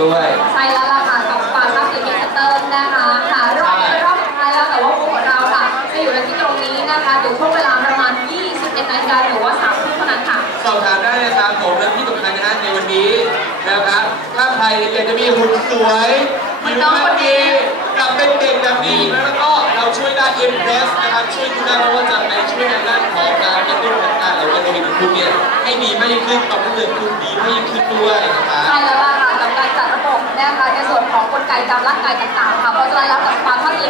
ด้วย ใช่แล้วล่ะค่ะกับปาซับซีมิสเตอร์นะคะค่ะรอบนี้เป็นรอบสุดท้ายแล้วแต่ว่าพวกของเราค่ะจะอยู่กันที่ตรงนี้นะคะเดี๋ยวช่วงเวลาประมาณ 21นาฬิกาหรือว่า3ทุ่มเท่านั้นค่ะ สอบถามได้นะครับผมและที่สำคัญนะฮะในวันนี้นะครับ ถ้าใครอยากจะมีหุ่นสวยผิวพรรณดีกลับเป็นเด็กแบบนี้แล้วก็เราช่วยได้อิมเพรสนะครับช่วยคุณได้ไม่ว่าจะไปช่วยในด้านของการกระตุ้นการหรือว่าตัวของคุณเนี่ยให้ดีมากยิ่งขึ้นความรู้สึกคุณดีมากยิ่งขึ้นด้วยนะครับใช่แล้วล่ะ ตามร่างกายต่างๆค่ะเพราะฉะนั้นแล้วกับควาร์ทัสลิมิ